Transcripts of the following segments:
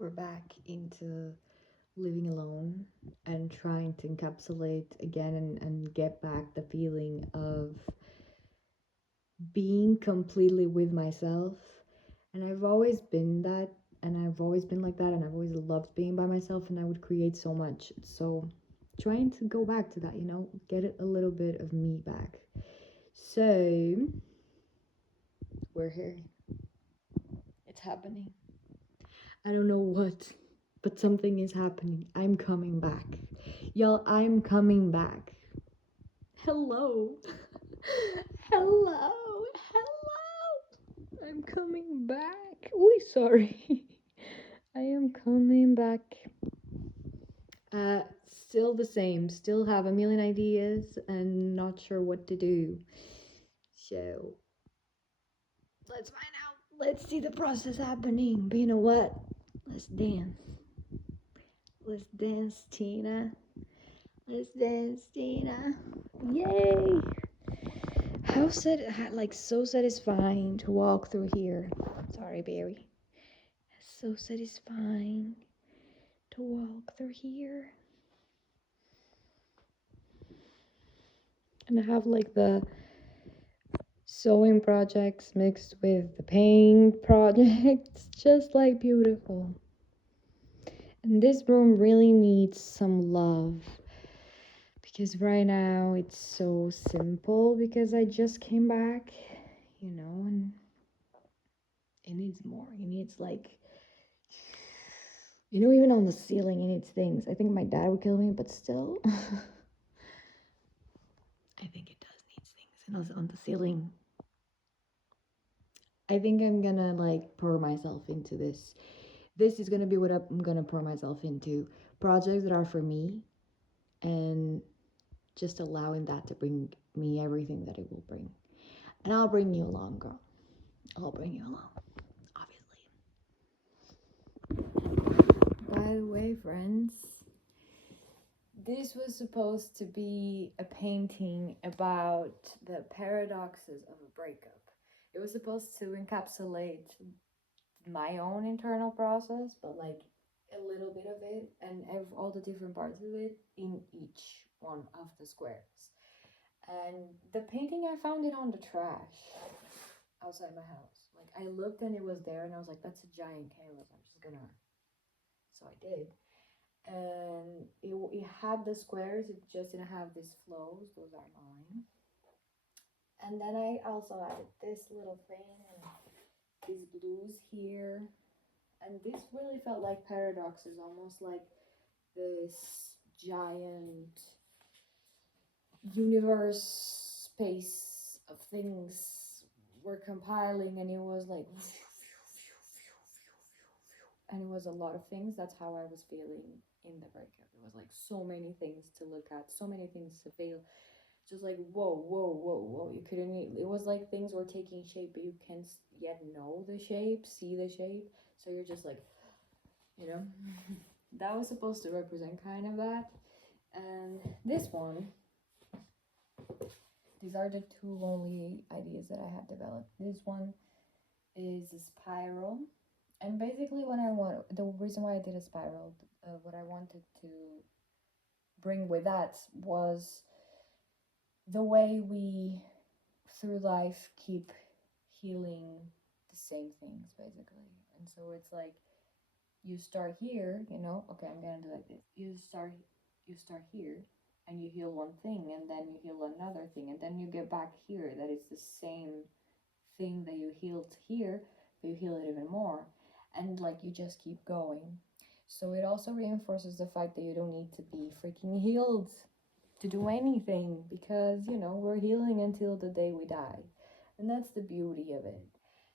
we're back into living alone and trying to encapsulate again and get back the feeling of being completely with myself. And I've always been that, and I've always been like that, and I've always loved being by myself, and I would create so much. So trying to go back to that, get a little bit of me back. So we're here. It's happening. I don't know what, but something is happening. I'm coming back. Y'all, I'm coming back. Hello. Hello. Hello. I'm coming back. Oi, sorry. I am coming back. Still the same. Still have a million ideas and not sure what to do. So, let's find out. Let's see the process happening. But you know what? Let's dance. Let's dance, Tina. Let's dance, Tina. Yay! So satisfying to walk through here. Sorry, Barry. So satisfying to walk through here. And I have like the sewing projects mixed with the paint projects. Just like beautiful. And this room really needs some love. Because right now it's so simple because I just came back, and it needs more. It needs like, even on the ceiling, it needs things. I think my dad would kill me, but still, I think it does need things. And also on the ceiling, I think I'm gonna like pour myself into this. This is gonna be what I'm gonna pour myself into. Projects that are for me, and just allowing that to bring me everything that it will bring. And I'll bring you along, girl. I'll bring you along, obviously. By the way, friends, this was supposed to be a painting about the paradoxes of a breakup. It was supposed to encapsulate my own internal process, but like a little bit of it and all the different parts of it in each one of the squares. And the painting, I found it on the trash outside my house. Like I looked and it was there, and I was like, "That's a giant canvas. I'm just gonna." So I did, and it had the squares. It just didn't have these flows. Those are mine. And then I also added this little thing and these blues here, and this really felt like paradoxes, almost like this giant universe space of things were compiling, and it was like and it was a lot of things. That's how I was feeling in the breakup. It was like so many things to look at, so many things to feel. Just like whoa, whoa, whoa, whoa. You couldn't. It was like things were taking shape, but you can't yet know the shape, see the shape. So you're just like, you know, that was supposed to represent kind of that. And this one, these are the two only ideas that I have developed. This one is a spiral, and basically the reason why I did a spiral, what I wanted to bring with that was the way we through life keep healing the same things basically. And so it's like you start here, okay, I'm gonna do like this. You start here, and you heal one thing, and then you heal another thing, and then you get back here, that it's the same thing that you healed here, but you heal it even more, and like you just keep going. So it also reinforces the fact that you don't need to be freaking healed to do anything, because we're healing until the day we die, and that's the beauty of it.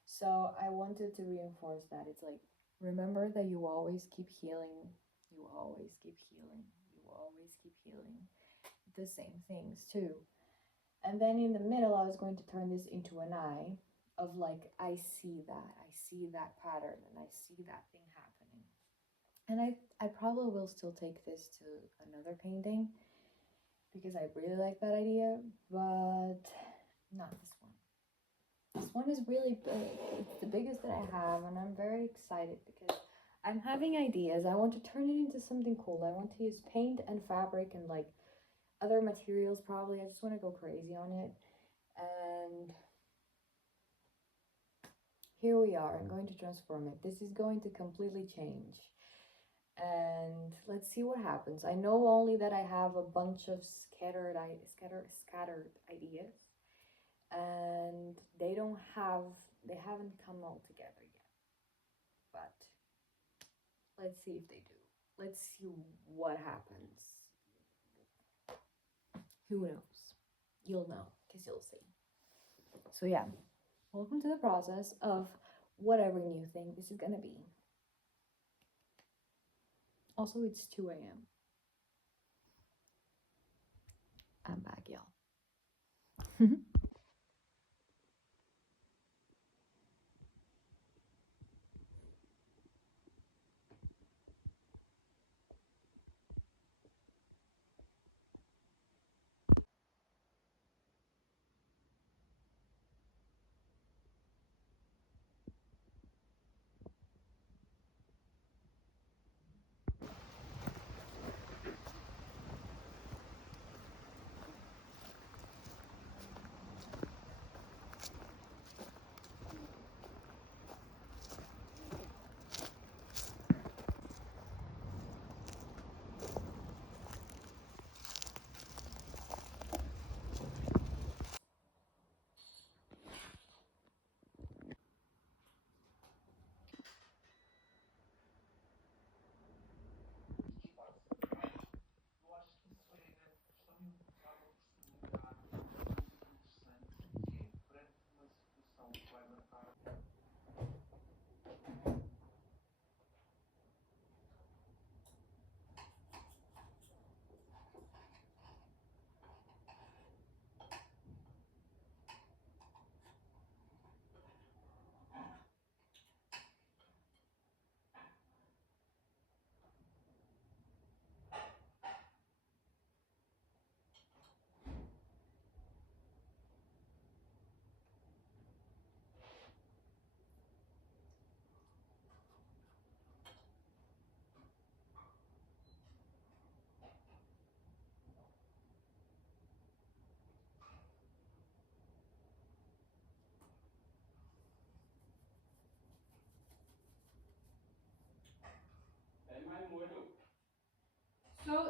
So I wanted to reinforce that. It's like, remember that you always keep healing, you always keep healing, you always keep healing the same things too. And then in the middle, I was going to turn this into an eye of like, I see that pattern, and I see that thing happening. And I probably will still take this to another painting because I really like that idea, but not this one. This one is really big. It's the biggest that I have, and I'm very excited because I'm having ideas. I want to turn it into something cool. I want to use paint and fabric and like other materials probably. I just want to go crazy on it. And here we are. I'm going to transform it. This is going to completely change. And let's see what happens. I know only that I have a bunch of scattered ideas, and they haven't come all together yet. But let's see if they do. Let's see what happens. Who knows? You'll know, because you'll see. So yeah, welcome to the process of whatever new thing this is gonna be. Also, it's 2 a.m. I'm back, y'all.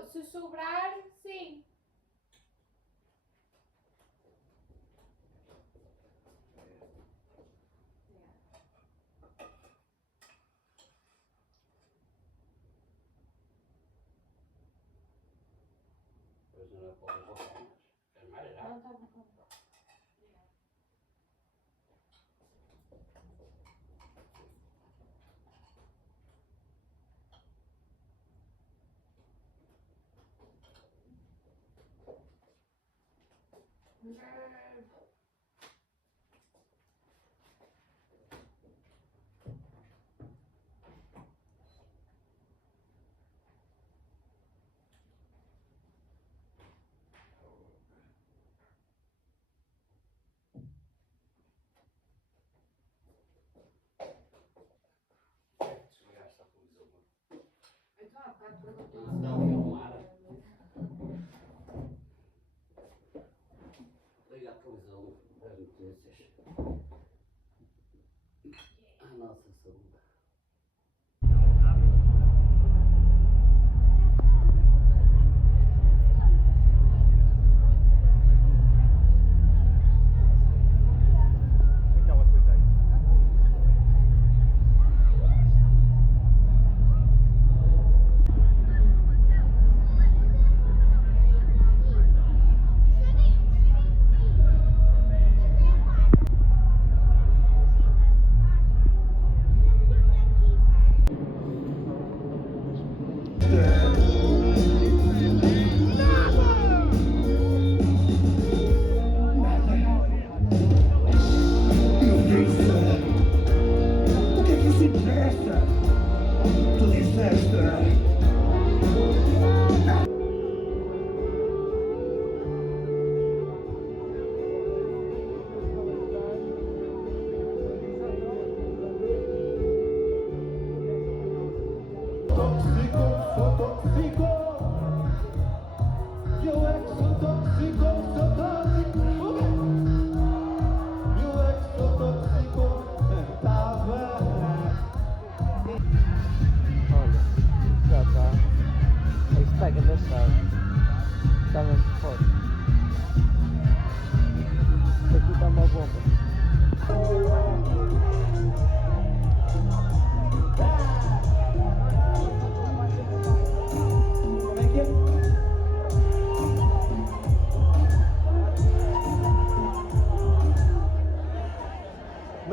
Se sobrar, sim. Não tá bom. Não filmar. Liga a televisão das notícias. A nossa saúde. Aquela coisa aí.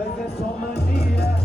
veces son manías.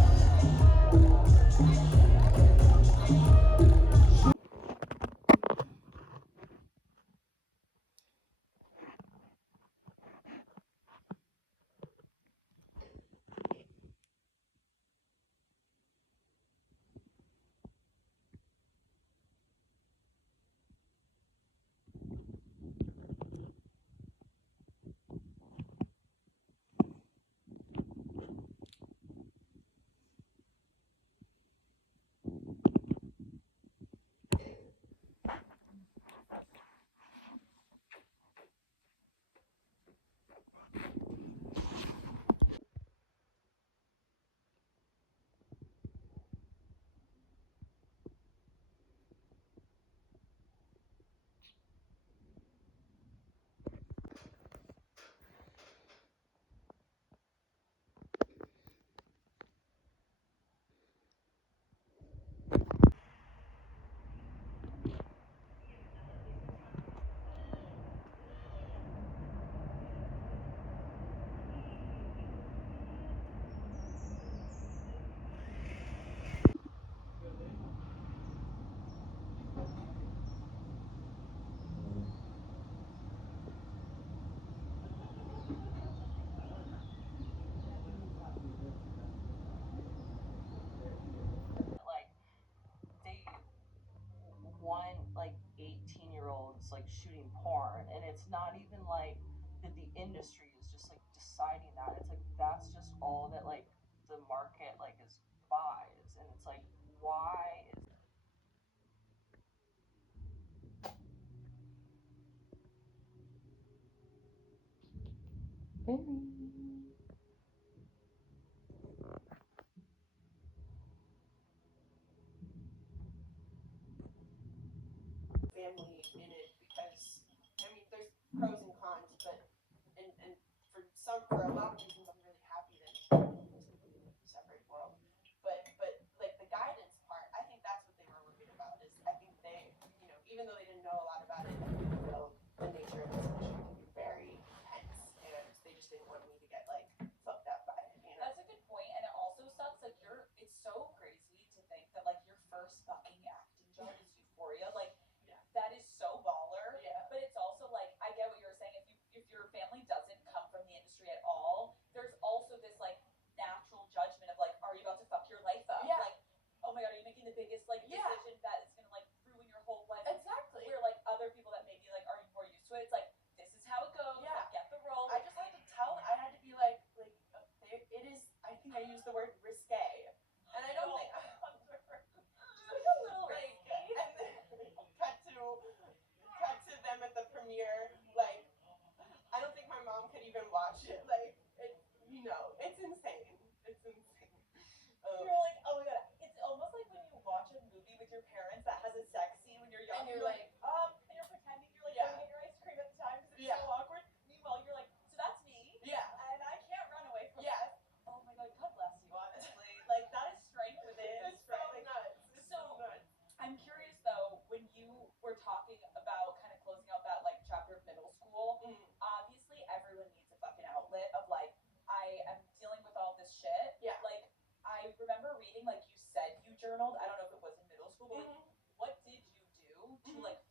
Like they one like 18-year-olds like shooting porn, and it's not even like that the industry is just like deciding that. It's like that's just all that like the market like is buys, and it's like why is Very. family in it, because I mean there's pros and cons, but and for a lot of reasons I'm really happy that it's a completely separate world. But like the guidance part, I think that's what they were worried about. Is I think they, even though they didn't know a lot about it, I think they feel the nature of this industry can be very tense, and they just didn't want me to get like fucked up by it. That's a good point, and it also sucks. Like it's so crazy to think that like your first fucking acting job is Euphoria. Like that is so baller. Yeah. But it's also like I get what you're saying. If your family doesn't come from the industry at all, there's also this like natural judgment of like, are you about to fuck your life up? Yeah. Like, oh my god, are you making the biggest like Yeah. decision that is gonna like ruin your whole life? Exactly. Where like other people that maybe like are more used to it, it's like this is how it goes. Yeah. Like, get the role. I just had to tell. I had to be like it is. I think I used the word risque, and I don't think. Just like a little Like, risky. and then cut to them at the premiere. Like, I don't think my mom could even watch it. Like, it's insane. It's insane. You're like, oh my god, it's almost like when you watch a movie with your parents that has a sex scene when you're young, And you're like, and you're pretending you're like Yeah. going to get your ice cream at the time because it's Yeah. so awkward. Meanwhile, you're like, so that's me, yeah, and I can't run away from Yeah. this. Oh my god, God bless you, honestly. Like, that is strength within it's so strength. nuts. It's so nuts. I'm curious though, when you were talking about kind of closing out that like chapter of middle school, obviously everyone needs a fucking outlet of like, I am dealing with all this shit. Yeah. Like, I remember reading, like you said you journaled. I don't know if it was in middle school, but like, what did you do to like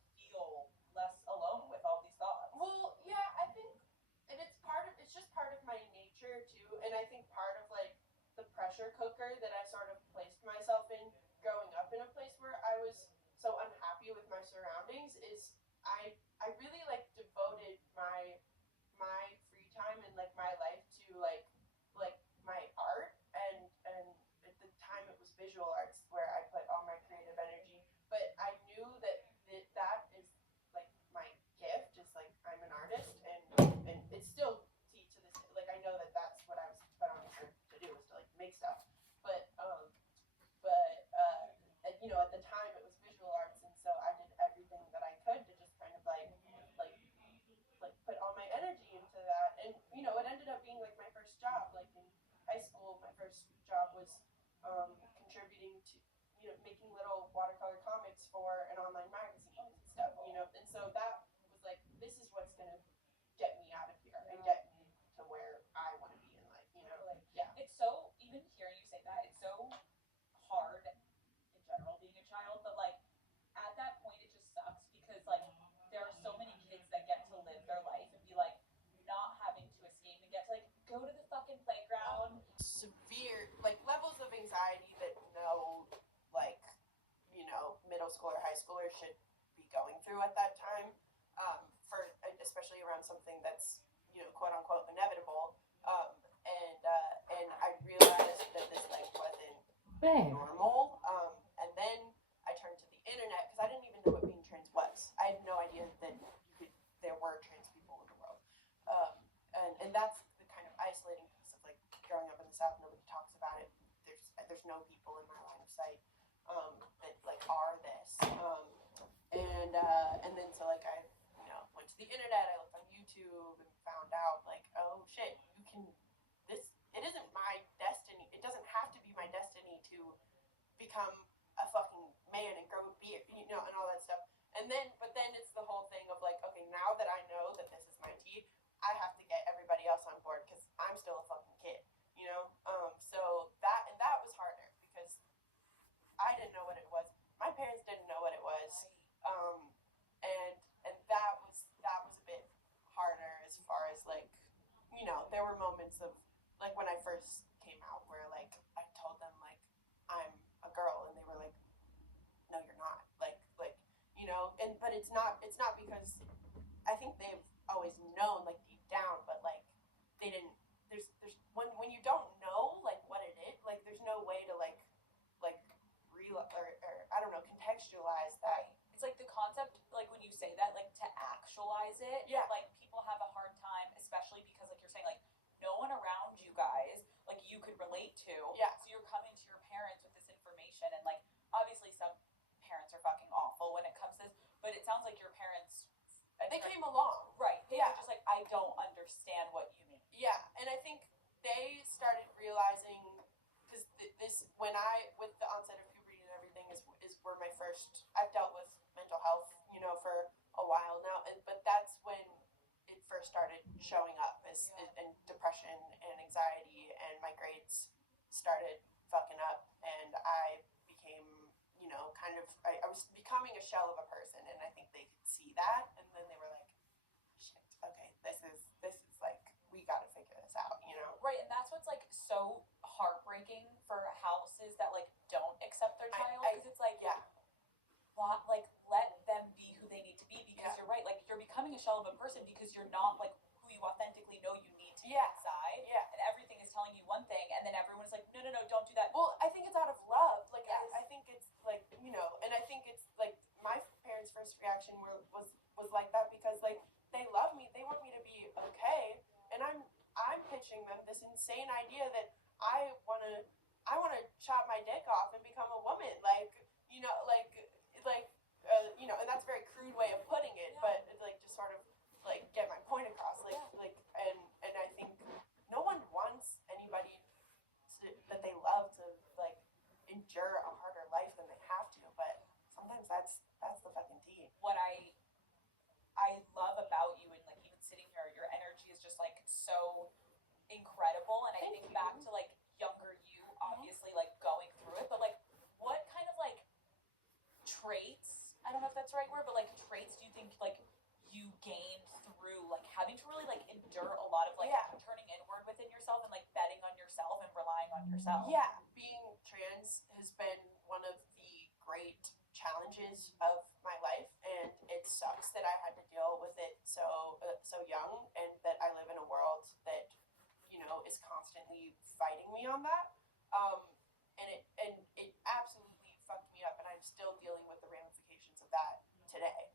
should be going through at that time, especially around something that's, quote unquote inevitable. And I realized that this like wasn't Fair. normal. And then I turned to the internet because I didn't even know what being trans was. I had no idea that there were trans people in the world. And that's the kind of isolating piece of like growing up in the South. Nobody talks about it. There's no people in my line of sight that like are this. And then so like I went to the internet. I looked on YouTube and found out like, oh shit, it isn't my destiny. It doesn't have to be my destiny to become a fucking man and grow a beard, and all that stuff. But then it's the whole thing of like, okay, now that I know that this is my tea, I have to get everybody else on board because I'm still a fucking kid, So that was harder because I didn't know what it was. My parents didn't know what it was, and that was a bit harder as far as like, there were moments of like when I first came out where like I told them like I'm a girl and they were like, no, you're not. But it's not because I think they've always known like deep down, but like they didn't. There's when you don't know like what it is, like there's no way to like real or I don't know, contextualize that. Right. It's like the concept, like when you say that, like to actualize it, Yeah. like people have a hard time, especially because like you're saying, like no one around you guys, like you could relate to. Yeah. So you're coming to your parents with this information, and like obviously some parents are fucking awful when it comes to this, but it sounds like your parents, They came along. right? They Yeah. were just like, I don't understand what you mean. Yeah, and I think they started realizing because with the onset of puberty and everything is where my first I've dealt with mental health, for a while now, but that's when it first started showing up and depression and anxiety, and my grades started fucking up, and I became, I was becoming a shell of a person, and I think they could see that, and then they were like, shit, okay, this is like, we gotta figure this out, Right, and that's what's like so heartbreaking for houses that like don't accept their child, because it's like, yeah, like let them be who they need to be, because Yeah. you're right, like you're becoming a shell of a person because you're not like who you authentically know you need to be Yeah. inside, Yeah. and everything is telling you one thing, and then everyone's like, no, don't do that. Well, I think it's out of love. Like, Yes. I think it's like, and I think it's like my parents' first reaction was like that because like they love me, they want me to be okay, and I'm pitching them this insane idea that I wanna chop my dick off and become a woman, and that's a very crude way of putting it, Yeah. but it's like just sort of like get my point across, and I think no one wants anybody that they love to like endure a harder life than they have to, but sometimes that's the fucking tea. What I love about you, and like even sitting here, your energy is just like so incredible, and I Thank think you. back to like younger you, obviously like going through it, but like what kind of like traits, I don't know if that's the right word, but like traits do you think like you gained through like having to really like endure a lot of like Yeah. turning inward within yourself and like betting on yourself and relying on yourself? Yeah, being trans has been one of the great challenges of my life, and it sucks that I had to deal with it so young, and that I live in a world that is constantly fighting me on that. And it absolutely fucked me up, and I'm still dealing with the ramifications of that today.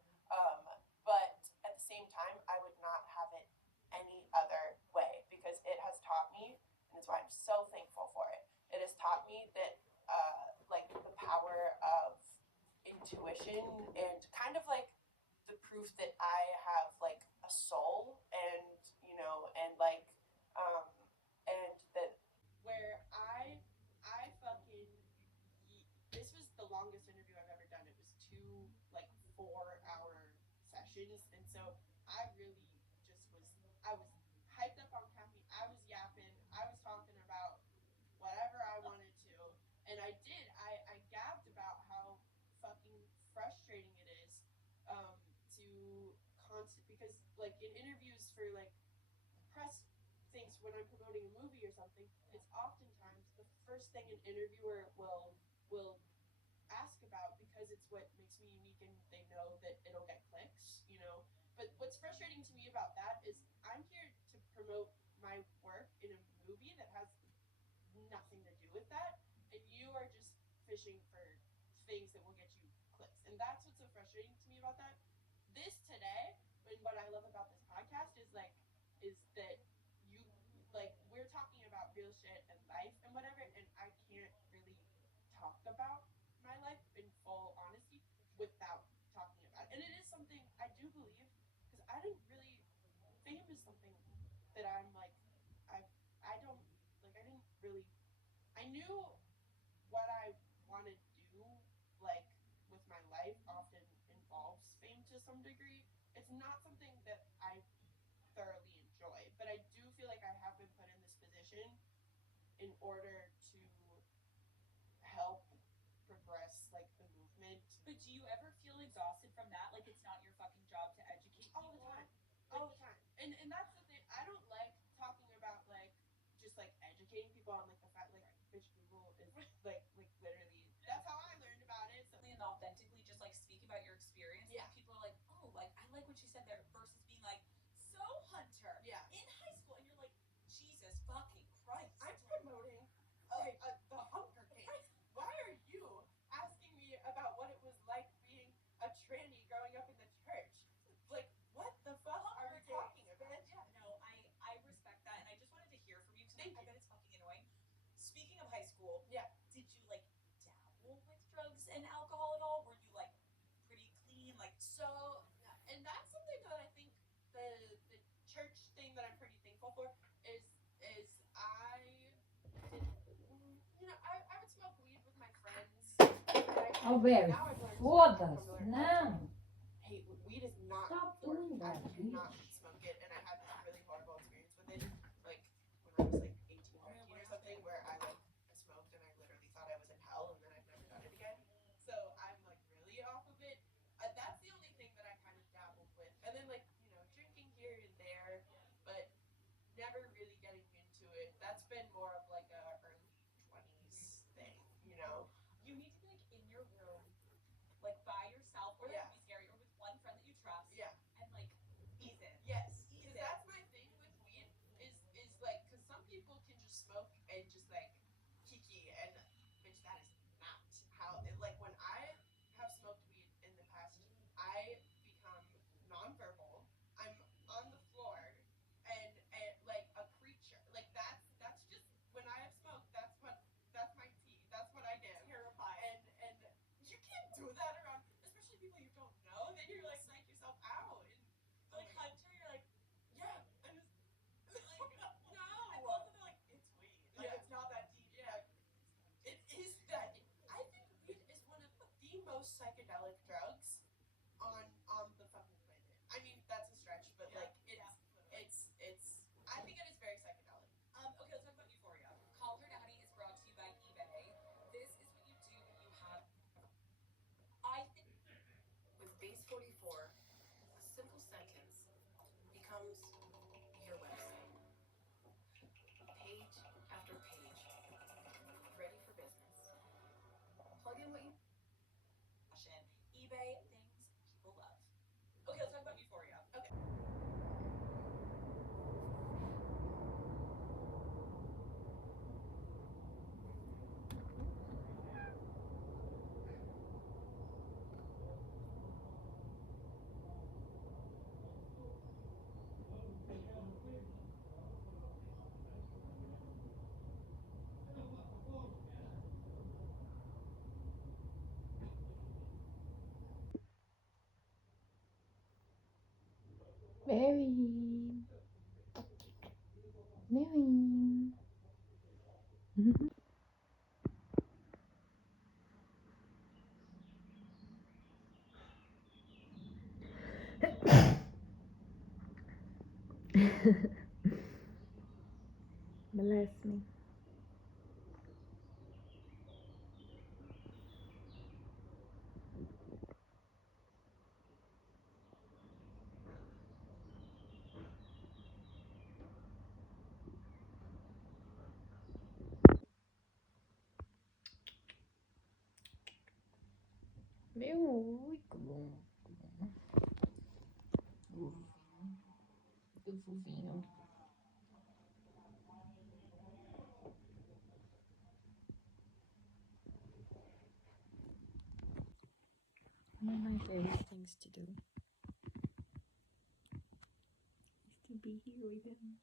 But at the same time, I would not have it any other way because it has taught me, and it's why I'm so thankful for it. It has taught me that like the power of intuition and kind of like the proof that I have like a soul, and and that where I fucking this was the longest interview I've ever done. It was 2 like 4-hour sessions, and so I really I was hyped up on caffeine. I was yapping. I was talking about whatever I wanted to, and I did. I gabbed about how fucking frustrating it is to because like in interviews for like press things when I'm promoting a movie or something, it's oftentimes the first thing an interviewer will ask about because because it's what makes me unique and they know that it'll get clicks, you know. But what's frustrating to me about that is I'm here to promote my work in a movie that has nothing to do with that, and you are just fishing for things that will get you clicks. And that's what's so frustrating to me about that. This today, and what I love about this podcast is that you we're talking about real shit and life and whatever, and I can't really talk about my life in full honesty without talking about it. And it is something I do believe, because I didn't really fame is something that I'm like I don't like I didn't really I knew what I want to do, like, with my life often involves fame to some degree. It's not something that I thoroughly enjoy, but I do feel like I have been put in this position in order to help progress, like, the movement. But do you ever feel exhausted from that? Like it's not your fucking job to educate people? All the time. And that's the thing. I don't like talking about, like, just, like, educating people on, like, the fact, like, bitch, Google is, like literally, that's how I learned about it. So And authentically just like speak about your experience. Yeah. And people are like, oh, like I like what she said there, versus being like, so Hunter, yeah, in high school, and you're like, Jesus fucking Christ. I'm promoting the Hunger Games. Why are you asking me about what it was like being a tranny growing up in the church? Like, what the fuck are we talking about? Yeah, no, I respect that, and I just wanted to hear from you because Thank I you. bet it's fucking annoying. Speaking of high school, Yeah. did you like dabble with drugs and alcohol at all? Were you like pretty clean? Like So, and that's something that I think the church thing that I'm pretty thankful for is I did, you know, I would smoke weed with my friends. Oh, very Now I've learned for from us learning now. hey, weed is not Stop for doing I that, cannot bitch. smoke it, and I had this really horrible experience with it, like when I was like 18, 19 or something, where I smoked and I literally thought I was in hell, and then I've never done it again. So I'm like really off of it. That's the only thing that I kind of dabbled with, and then, like, you know, drinking here and there, but never really getting into it. That's been more of like a early 20s thing, you know. you need to be like in your room, like by yourself, or Yeah. that would be scary, or with one friend that you trust. Yeah. And like ease in. Yes, Ease because in. that's my thing with weed is like, because some people can just smoke and just like kiki, and bitch, that is not how it, like, when I have smoked weed in the past, I become nonverbal. I'm on the floor and like a creature. Like that's just when I have smoked. That's my tea. That's what I do. Terrifying. And you can't do that around, especially people you don't know. Then you're like psych yourself out. And Like Hunter, you're like, yeah, I'm just like no. and also they're like, it's weed. Like Yeah. it's not that deep. Yeah, it is that. I think weed is one of the most psychedelic drugs on the fucking planet. I mean, that's a stretch, but Yeah, like yeah, it's. I think it is very psychedelic. Okay, let's talk about Euphoria. Call Her Daddy is brought to you by eBay. This is what you do when you have. I think With Base 44, a simple sentence becomes your website. Page after page, ready for business. Plug in what you fashion, eBay, things people love. Okay, let's talk about Euphoria. Okay. Very. Very. Bless me. Meu, que bom. Que fofinho. One of my favorite things to do is to be here with him.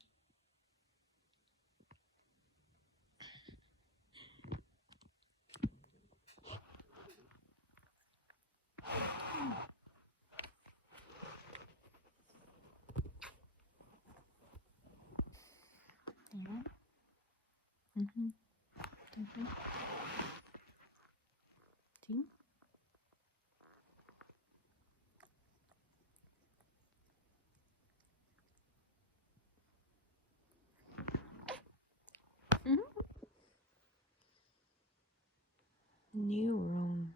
Yeah. Mhm. Mhm. See? Mhm. New room.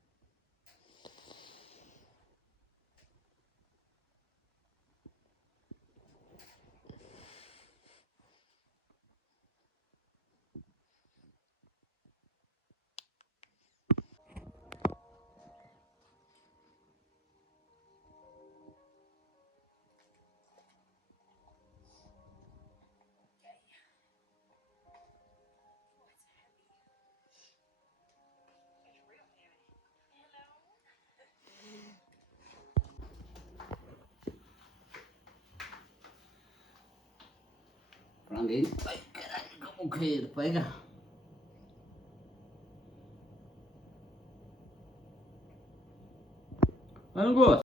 Franguinho. Ai, caralho, como que ele pega? Eu não gosto.